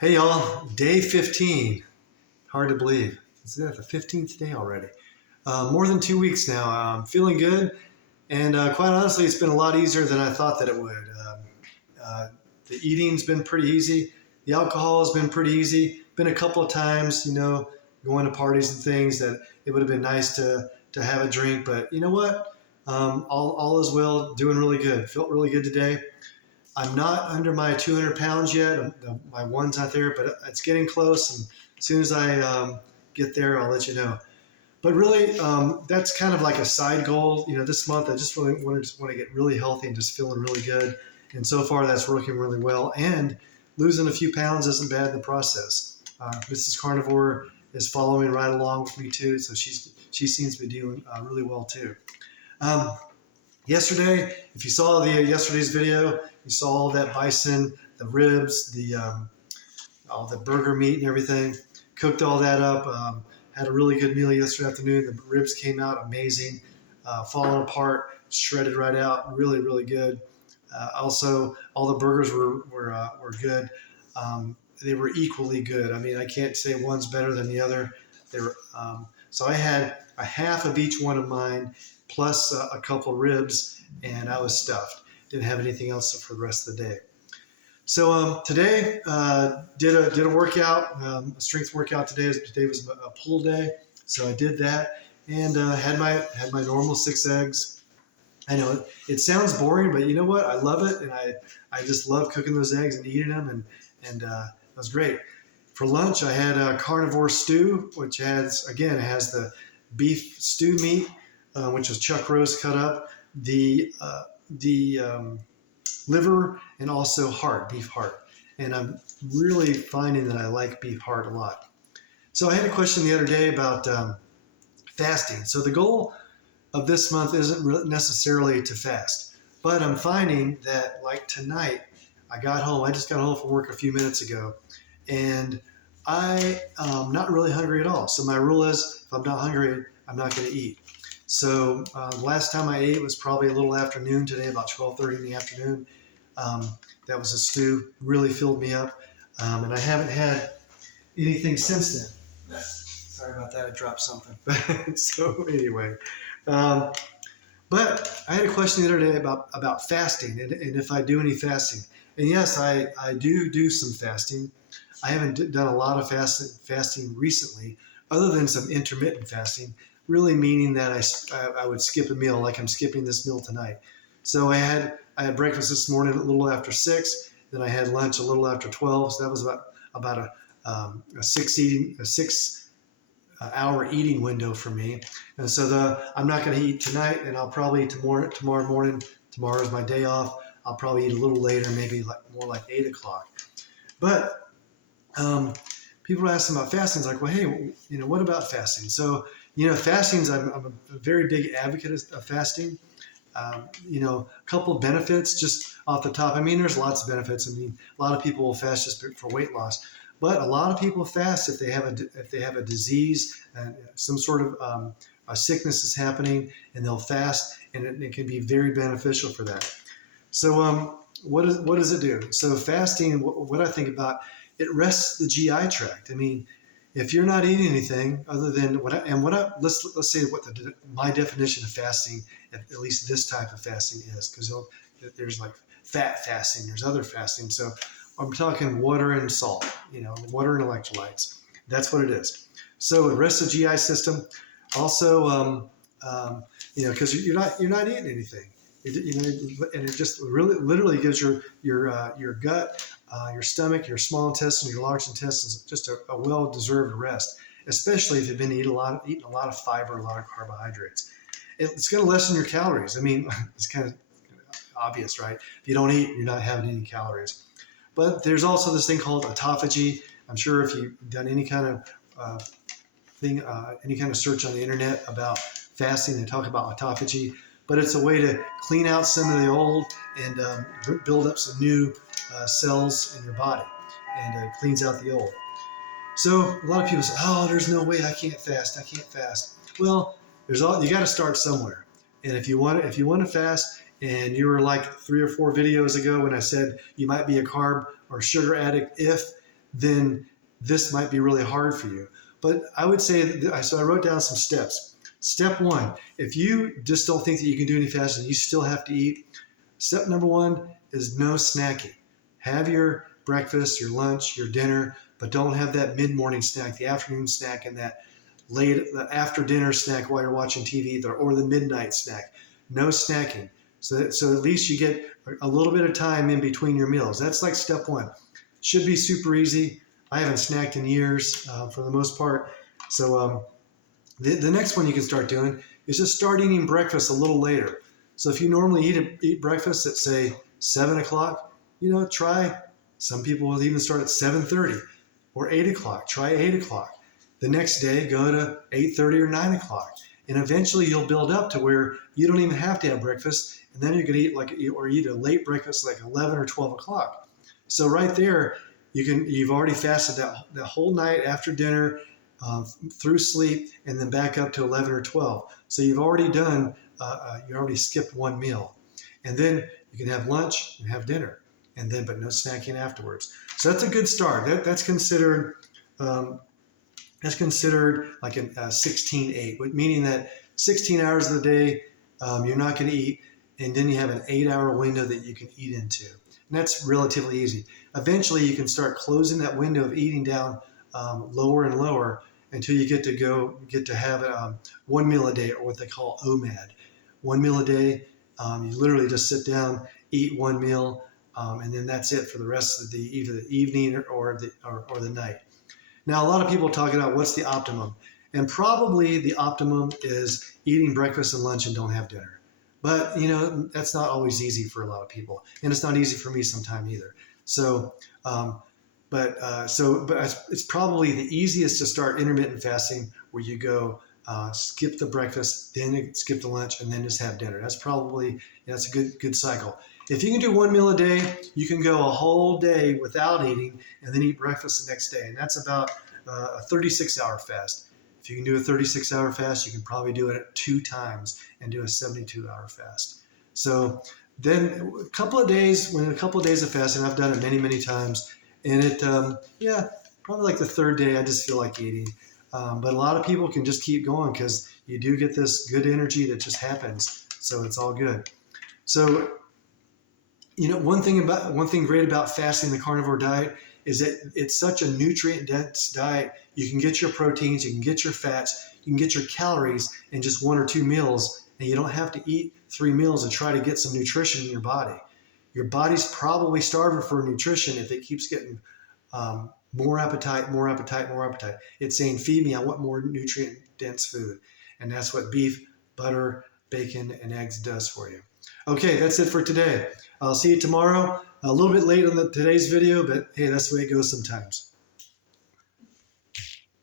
Hey y'all, day 15. Hard to believe. Is that the 15th day already? More than 2 weeks now. I'm feeling good, and quite honestly, it's been a lot easier than I thought that it would. Uh, the eating's been pretty easy. The alcohol has been pretty easy. Been a couple of times, going to parties and things that it would have been nice to have a drink, but you know what? All is well. Doing really good. Felt really good today. I'm not under my 200 pounds yet. My one's not there, but it's getting close. And as soon as I get there, I'll let you know. But really, that's kind of like a side goal. This month I just really want to get really healthy and just feeling really good. And so far, that's working really well. And losing a few pounds isn't bad in the process. Mrs. Carnivore is following right along with me too, so she seems to be doing really well too. Yesterday, if you saw yesterday's video, you saw all that bison, the ribs, all the burger meat and everything. Cooked all that up. Had a really good meal yesterday afternoon. The ribs came out amazing, falling apart, shredded right out. Really, really good. Also, all the burgers were good. They were equally good. I mean, I can't say one's better than the other. They were. So I had a half of each one of mine, plus a couple ribs, and I was stuffed. Didn't have anything else for the rest of the day. So today did a workout, a strength workout today. Today was a pull day, so I did that and had my normal 6 eggs. I know it sounds boring, but you know what? I love it, and I just love cooking those eggs and eating them, and it was great. For lunch, I had a carnivore stew, which has the beef stew meat, which was chuck roast cut up, the liver, and also beef heart. And I'm really finding that I like beef heart a lot. So I had a question the other day about fasting. So the goal of this month isn't necessarily to fast, but I'm finding that, like tonight, I just got home from work a few minutes ago, and I'm not really hungry at all. So my rule is, if I'm not hungry, I'm not going to eat. So the last time I ate was probably a little afternoon today, about 12:30 in the afternoon. That was a stew, really filled me up, and I haven't had anything since then. Sorry about that, I dropped something. So anyway, but I had a question the other day about fasting and if I do any fasting. And yes, I do some fasting. I haven't done a lot of fasting recently, other than some intermittent fasting, really meaning that I would skip a meal, like I'm skipping this meal tonight. So I had breakfast this morning a little after 6, then I had lunch a little after 12, so that was about a 6 hour eating window for me. And so I'm not going to eat tonight, and I'll probably eat tomorrow morning. Tomorrow's my day off. I'll probably eat a little later, maybe more like 8 o'clock. But people are asking about fasting. It's like, well, hey, what about fasting? So, fasting, I'm a very big advocate of fasting. A couple of benefits just off the top. I mean, there's lots of benefits. I mean, a lot of people will fast just for weight loss, but a lot of people fast if they have a disease and some sort of a sickness is happening, and they'll fast, and it can be very beneficial for that. So, what does it do? So, fasting, what I think about, it rests the GI tract. I mean, if you're not eating anything other than let's say what my definition of fasting, at least this type of fasting is, because there's like fat fasting, there's other fasting. So I'm talking water and salt, water and electrolytes. That's what it is. So it rests the GI system. Also, because you're not eating anything, and it just really literally gives your gut, your stomach, your small intestine, your large intestines just a well-deserved rest, especially if you've been eating a lot of fiber, a lot of carbohydrates. It's going to lessen your calories. I mean, it's kind of obvious, right? If you don't eat, you're not having any calories. But there's also this thing called autophagy. I'm sure if you've done any kind of any kind of search on the internet about fasting, they talk about autophagy. But it's a way to clean out some of the old and build up some new cells in your body, and it cleans out the old. So a lot of people say, "Oh, there's no way I can't fast." Well, you got to start somewhere. And if you want to fast, and you were like 3 or 4 videos ago when I said you might be a carb or sugar addict if then this might be really hard for you. But I would say, so I wrote down some steps. Step one, if you just don't think that you can do any fasting, you still have to eat. Step number one is no snacking. Have your breakfast, your lunch, your dinner, but don't have that mid-morning snack, the afternoon snack, and that the after dinner snack while you're watching TV, or the midnight snack. No snacking. So at least you get a little bit of time in between your meals. That's like step one. Should be super easy. I haven't snacked in years for the most part. So the next one you can start doing is just start eating breakfast a little later. So if you normally eat breakfast at, say, 7 o'clock, try, some people will even start at 7:30 or 8 o'clock. Try 8 o'clock. The next day, go to 8:30 or 9 o'clock. And eventually you'll build up to where you don't even have to have breakfast. And then you're going to eat a late breakfast like 11 or 12 o'clock. So right there, you've already fasted that whole night after dinner, through sleep, and then back up to 11 or 12. So you've already done, you already skipped one meal. And then you can have lunch and have dinner, but no snacking afterwards. So that's a good start. That's considered like a 16-8, meaning that 16 hours of the day you're not going to eat, and then you have an 8-hour window that you can eat into. And that's relatively easy. Eventually, you can start closing that window of eating down lower and lower until you get to have 1 meal a day, or what they call OMAD. 1 meal a day. You literally just sit down, eat 1 meal, and then that's it for the rest of either the evening or the night. Now, a lot of people are talking about what's the optimum, and probably the optimum is eating breakfast and lunch and don't have dinner. But that's not always easy for a lot of people, and it's not easy for me sometimes either. So, but it's probably the easiest to start intermittent fasting, where you go skip the breakfast, then skip the lunch, and then just have dinner. That's a good cycle. If you can do 1 meal a day, you can go a whole day without eating and then eat breakfast the next day. And that's about a 36-hour fast. If you can do a 36-hour fast, you can probably do it 2 times and do a 72-hour fast. So then a couple of days of fasting, I've done it many, many times. And probably like the 3rd day, I just feel like eating. But a lot of people can just keep going because you do get this good energy that just happens. So it's all good. So, one thing great about fasting the carnivore diet is that it's such a nutrient-dense diet. You can get your proteins, you can get your fats, you can get your calories in just 1 or 2 meals, and you don't have to eat 3 meals and try to get some nutrition in your body. Your body's probably starving for nutrition if it keeps getting more appetite. It's saying, feed me, I want more nutrient-dense food. And that's what beef, butter, bacon, and eggs does for you. Okay, that's it for today. I'll see you tomorrow. A little bit late on today's video, but hey, that's the way it goes sometimes.